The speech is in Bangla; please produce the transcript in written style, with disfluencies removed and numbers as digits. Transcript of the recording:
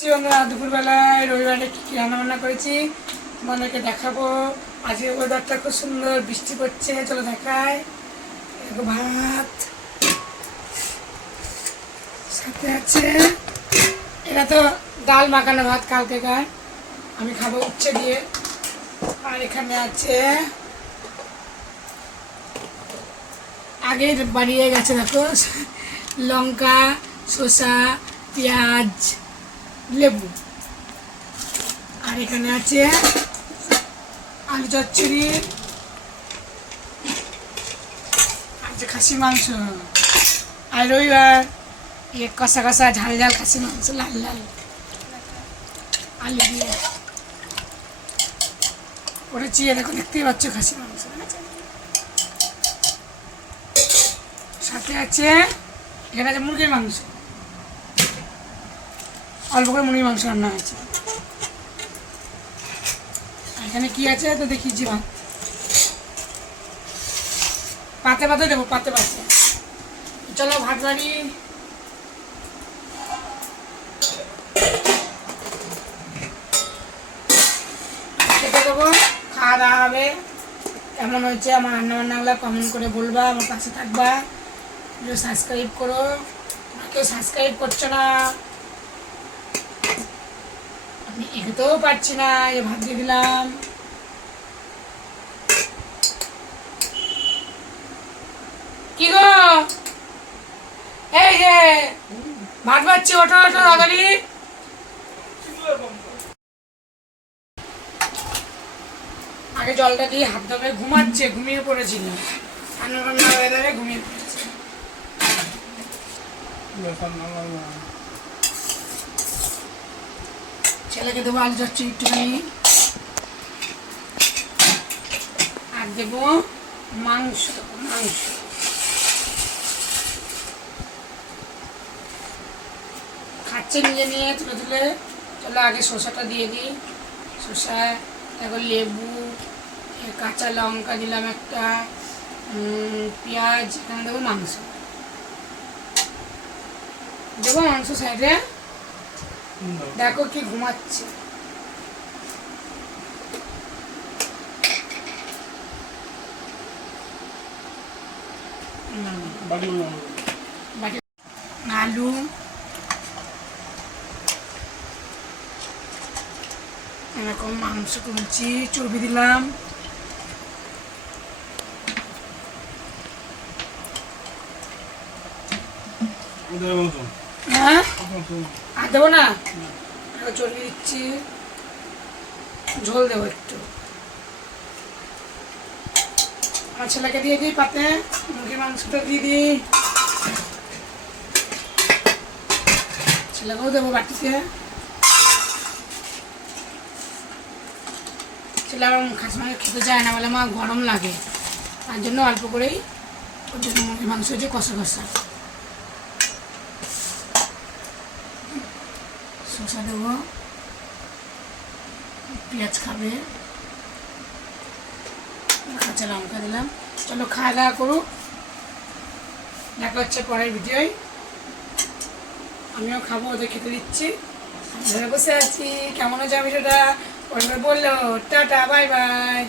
আমরা দুপুরবেলায় রবিবারে কী কী রান্নাবান্না করেছি তোমাদেরকে দেখাবো। আজকে ওয়েদারটা খুব সুন্দর, বৃষ্টি পড়ছে, চলো দেখায়। ভাত সাথে আছে, এটা তো ডাল মাখানো ভাত কালকেকার, আমি খাবো উচ্ছে দিয়ে। আর এখানে আছে আগে বাড়িয়ে গেছে দেখো, লঙ্কা, শসা, পেঁয়াজ, লেবু। আর এখানে আছে আলু চচ্চড়ি, আছে খাসি মাংস। আর রবিবার কষা কষা ঝাল ঝাল খাসি মাংস, লাল লাল আলু দিয়ে করেছি। দেখো দেখতেই পাচ্ছ খাসি মাংস। সাথে আছে এখানে আছে মুরগির মাংস, অল্প করে মুরগির মাংস রান্না হয়েছে। এখানে কি আছে তো দেখিয়েছি, ভাত পাতে পাতে দেবো, পাতে পাতে। চলো ভাত বাড়ি। খেতে দেবো, খাওয়া দাওয়া হবে। কেমন হয়েছে আমার রান্নাবান্নাগুলো কমেন্ট করে বলবা, আমার পাশে থাকবা, সাবস্ক্রাইব করো। কেউ সাবস্ক্রাইব করছো না, আমি এগোতেও পারছি না। এই ভাত দিয়ে দিলাম। কি গো, এই যে ভাত বাচ্ছি, ওঠো ওঠো তাড়াতাড়ি। আগে জলটা দিয়ে হাত ধরে ঘুমাচ্ছে, ঘুমিয়ে পড়েছিল, ঠান্ডা ঠান্ডা ওয়েদারে ঘুমিয়ে পড়েছে। ছেলেকে দেবো আলু চচ্চড়ি একটুখানি, আর দেবো মাংস। মাংস খাচ্ছে নিজে নিয়ে তুলে তুলে। চলো আগে শসাটা দিয়ে দিই। শসা, তারপর লেবু, কাঁচা লঙ্কা দিলাম একটা, পেঁয়াজ। এখানে দেবো মাংস, দেবো মাংস সাইডে। দেখো কি ঘুমাচ্ছে। আলু, এরকম মাংস তুলছি, চর্বি দিলাম। হ্যাঁ আর দেবো না, চর্বি দিচ্ছি, ঝোল দেবো একটু। আমার ছেলেকে দিয়ে দিই পাতে, মুরগির মাংসটা দিয়ে দিই, ছেলেকেও দেবো বাটিতে। ছেলে আবার খাসি মাংস খেতে চায় না, বলে মা গরম লাগে, তার জন্য অল্প করেই ওর জন্য মুরগির মাংস হচ্ছে কষা কষা। শসা দেবো, পেঁয়াজ খাবে, কাঁচা লঙ্কা দিলাম। চলো খাওয়া দাওয়া করুক, দেখা হচ্ছে পরের ভিডিওয়। আমিও খাবো, ওদের খেতে দিচ্ছি, ধরে বসে আছি। কেমন হচ্ছে ভিডিওটা বললো। Tata, bye bye.